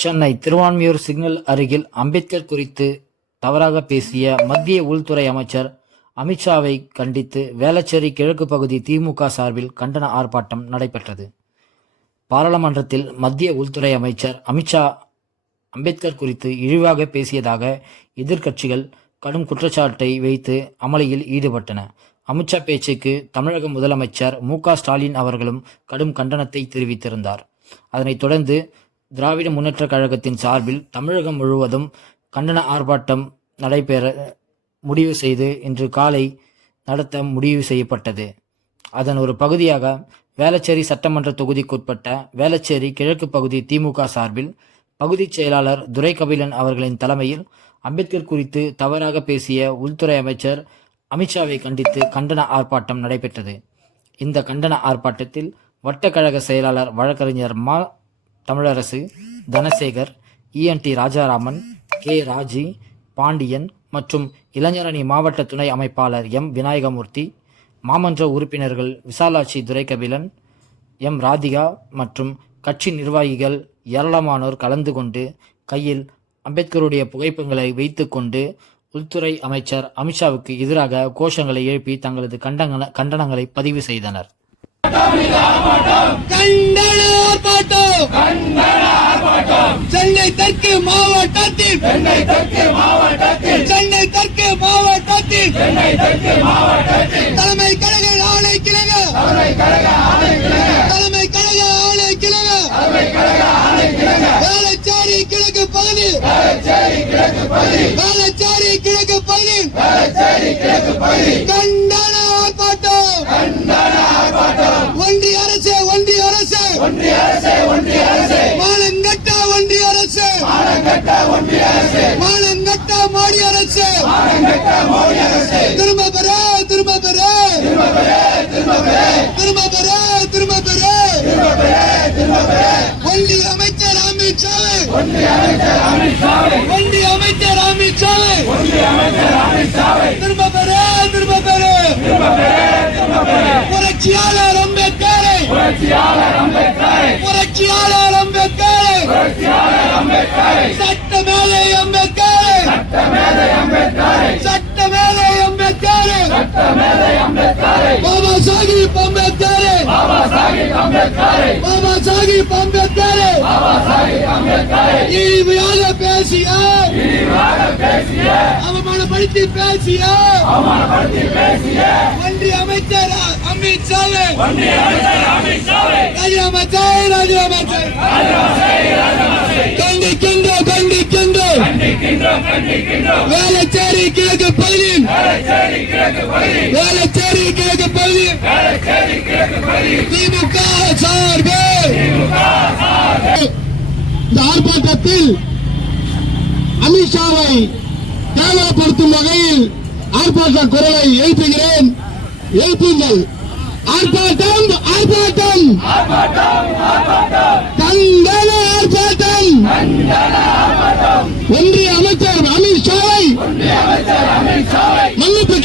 Chennai Thiruvanmiyur signal அருகில் அம்பேத்கர் குறித்து தவறாக பேசிய மத்திய உள்துறை அமைச்சர் அமித்ஷாவை கண்டித்து வேளச்சேரி கிழக்கு பகுதி திமுக சார்பில் கண்டன ஆர்ப்பாட்டம் நடைபெற்றது. பாராளுமன்றத்தில் மத்திய உள்துறை அமைச்சர் அமித்ஷா அம்பேத்கர் குறித்து இழிவாக பேசியதாக எதிர்க்கட்சிகள் கடும் குற்றச்சாட்டை வைத்து அமளியில் ஈடுபட்டன. அமித்ஷா பேச்சுக்கு தமிழக முதலமைச்சர் மு க ஸ்டாலின் அவர்களும் கடும் கண்டனத்தை தெரிவித்திருந்தார். அதனைத் தொடர்ந்து திராவிட முன்னேற்றக் கழகத்தின் சார்பில் தமிழகம் முழுவதும் கண்டன ஆர்ப்பாட்டம் நடைபெற முடிவு செய்து இன்று காலை நடத்த முடிவு செய்யப்பட்டது. அதன் ஒரு பகுதியாக வேளச்சேரி சட்டமன்ற தொகுதிக்குட்பட்ட வேளச்சேரி கிழக்கு பகுதி திமுக சார்பில் பகுதிச் செயலாளர் துரை கபிலன் அவர்களின் தலைமையில் அம்பேத்கர் குறித்து தவறாக பேசிய உள்துறை அமைச்சர் அமித்ஷாவை கண்டித்து கண்டன ஆர்ப்பாட்டம் நடைபெற்றது. இந்த கண்டன ஆர்ப்பாட்டத்தில் வட்டக்கழக செயலாளர் வழக்கறிஞர் மா Tamilarasu Dhanasekar E N T Rajaraman K Raji Pandian மற்றும் இளைஞரணி மாவட்ட துணை அமைப்பாளர் எம் விநாயகமூர்த்தி மாமன்ற உறுப்பினர்கள் விசாலாட்சி துரைகபிலன் எம் ராதிகா மற்றும் கட்சி நிர்வாகிகள் ஏராளமானோர் கலந்து கொண்டு கையில் அம்பேத்கருடைய புகைப்பங்களை வைத்துக்கொண்டு உள்துறை அமைச்சர் அமித்ஷாவுக்கு எதிராக கோஷங்களை எழுப்பி தங்களது கண்டன கண்டனங்களை பதிவு செய்தனர். கண்டன ஆர்ப்பாட்டம் சென்னை தெற்கு மாவட்டத்தில். சென்னை தெற்கு மாவட்டத்தில். சென்னை தெற்கு மாவட்டத்தில். சென்னை தெற்கு மாவட்டத்தில். தலைமை கழக ஆணை கிழக தலைமை கழக ஆணை கிழக தலைமை கழக ஆணை கிழக தலைமை கழக ஆணை கிழக வேளச்சேரி கிழக்கு பகுதி. வேளச்சேரி கிழக்கு பகுதி. வேளச்சேரி கிழக்கு பகுதி. வேளச்சேரி கிழக்கு பகுதி. கண்டன ஆர்ப்பாட்டம் கண்டன ஆர்ப்பாட்டம் ஒன்றிய அரசு ஒன்றிய அரசு ஒன்றிய அரசு ஒன்றிய அரசு மானங்கட்ட ஒன்றிய அரசு மானங்கட்ட ஒன்றிய அரசு. மானங்கட்ட மோடி அரசு. மானங்கட்ட மோடி அரசு. திரும்ப பெற திரும்ப பெற. திரும்ப பெற திரும்ப பெற. திரும்ப பெற திரும்ப பெற. திரும்ப பெற திரும்ப பெற. ஒன்றிய அமைச்சர் அமித்ஷாவை ஒன்றிய அமைச்சர் அமித்ஷாவை ஒன்றிய அமைச்சர் அமித்ஷாவை ஒன்றிய அமைச்சர் அமித்ஷாவை திரும்ப பெற திரும்ப பெற. திரும்ப பெற திரும்ப பெற. புரட்சியாளர் அம்பேத்கரை. புரட்சியாளர் அம்பேத்கரை. புரட்சியாளர் அம்பேத்கரை. புரட்சியாளர் அம்பேத்கரை. சட்ட மேதை அம்பேத்கரை. சட்ட மேதை அம்பேத்கரை. சட்ட மேதை அம்பேத்கரை. சட்ட மேதை அம்பேத்கரை. பாபா சாஹிப் அம்பேத்கரை. பாபா சாஹிப் அம்பேத்கரை. பாபா சாஹிப் அம்பேத்கரை. பாபா சாஹிப் அம்பேத்கரை. இழிவாக பேசிய இழிவாக பேசிய அவமானப்படுத்தி பேசிய அவமானப்படுத்தி பேசிய ஒன்றிய அமைச்சர் அமித்ஷாவை ஒன்றிய அமைச்சர் அமித்ஷாவை ராஜினாமா செய் ராஜினாமா செய். வேளச்சேரி கிழக்கு பகுதியில் வேளச்சேரி கிழக்கு பகுதியில் திமுக சார்பில் இந்த ஆர்ப்பாட்டத்தில் அமித்ஷாவை கேவலப்படுத்தும் வகையில் ஆர்ப்பாட்ட குரலை எழுப்புகிறேன். எழுப்புங்கள். ஆர்ப்பாட்டம் ஆர்ப்பாட்டம். கண்டன ஆர்ப்பாட்டம். ஒன்றிய மல்லிப்பை அமித் ஷாவை மல்லிப்பை